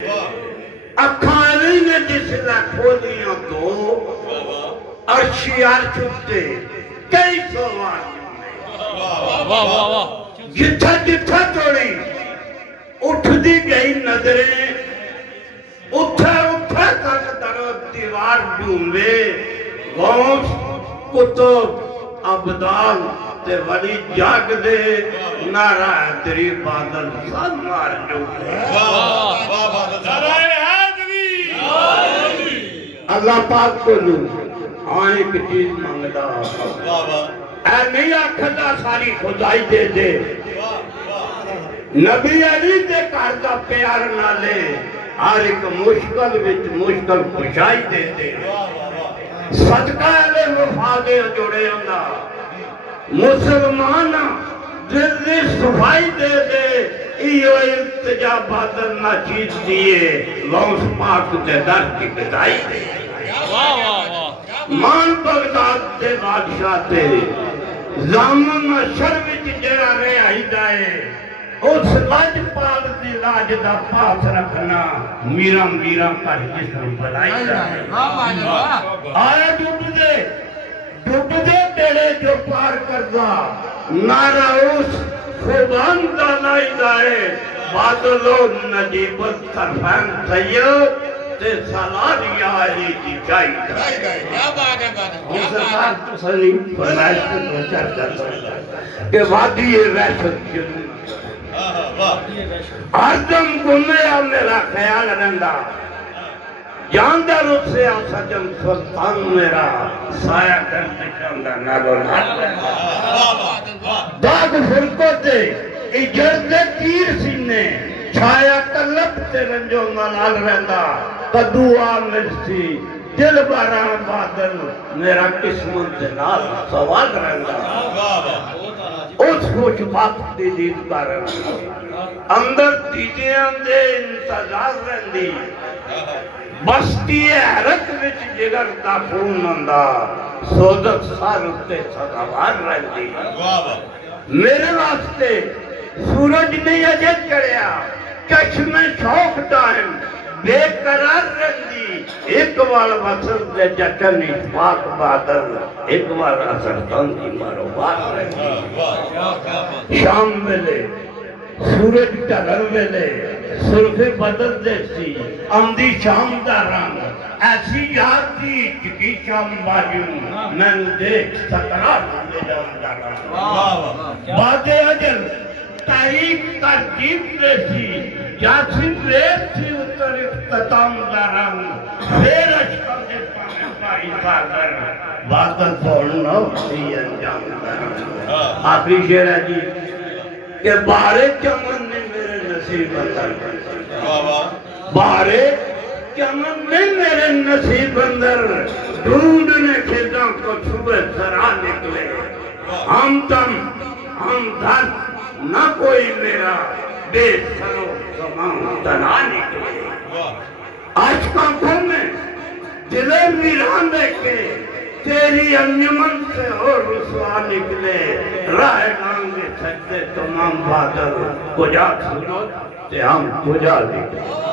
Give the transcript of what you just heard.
اکھانی نے جس لئے کھولیاں تو عرشی عرش اٹھتے کئی سوالیوں میں جتھا جتھا توڑی اٹھ دی گئی نظریں اٹھا اٹھا تک طرف دیوار ڈھونڈے غوث کتب عبدال تے ولی جاگ دے نعرہ تیری بادل سن مار ڈھونڈے اللہ پاک کو لوں آئیں ایک چیز مانگدا اے نہیں آکھدا ساری خدائی دے دے نبی علی دے گھر دا پیار نہ لے ہر ایک مشکل وچ مشکل خوشائی دے دے صدقہ علیہ وفادے جوڑے ہوندا مسلمان دل دی صفائی دے دے ایو التجا بادل نہ چیز دیئے غوث پاک دے در کی گدائی دے مان بغداد دے بادشاہ تے زامن شروع جڑا رہے آئی جائے اس لاج پال دی لاج دا پاس رکھنا میرم میرم کر جسم بلائی جائے آئے ڈوب دے بیڑے جو پار کردہ نعرہ اس خوبان دا لائی جائے بادلو نجیب الطرفین سید تے سالاری آئی کی چائی جائے ہم سرکار تو سلیم فرمائش کو دوچار کرتا ہے کہ وادی وحشت جنون آدم گمیا میرا خیال رندہ جاندر اس سے سجن سلطان میرا سایہ کرتے شاندہ نالو داغ فرقوں تے اجرد تیر سینے چھایا کلب تے رنجو ملال رہندہ قدو آمد سی دل باران بادل میرا قسمت دلال سوال رہندہ اس خوش وقت دی دید کارن اندر دیدیں اندے انتظار رہندی بستی حیرت وچ جگر دا خون اندہ سودت سارتے سزاوار رہندی میرے واسطے سورج نہیں اجت کریا چشم شوق دائم بے قرار رہندی ایک بار وصل دے جٹن اتفاق بادل ایک بار اثر تندی مارو بات رہندی شام ملے سورج ٹھہر ویلے سرخ بدل دے سی آندھی شام دا رنگ ایسی یاد دی چکی شام باجوں میں نے دیکھ سکرات دے جان دا رنگ باد اجل تحریک ترجیب دے سی جاسم ریت سی اتر اختتام دا رنگ پھر اشکر دے پانے پائی ساگر بادل پھولنا سی انجام دا رنگ آخری شعر ہے جی کہ بارے چمن نے میرے نصیب اندر بارے چمن نے میرے نصیب اندر ڈھونڈنے کھیدوں کو صبح سرا نکلے ہم تم ہم دھر نہ کوئی میرا بے سرو سمان تنا نکلے آج کانکھوں میں دلے ویران دیکھے تیری انجمن سے اور رسوا نکلے راہ گانگے سجدے تمام بادل کجا سنو تے ہم کجا نکلے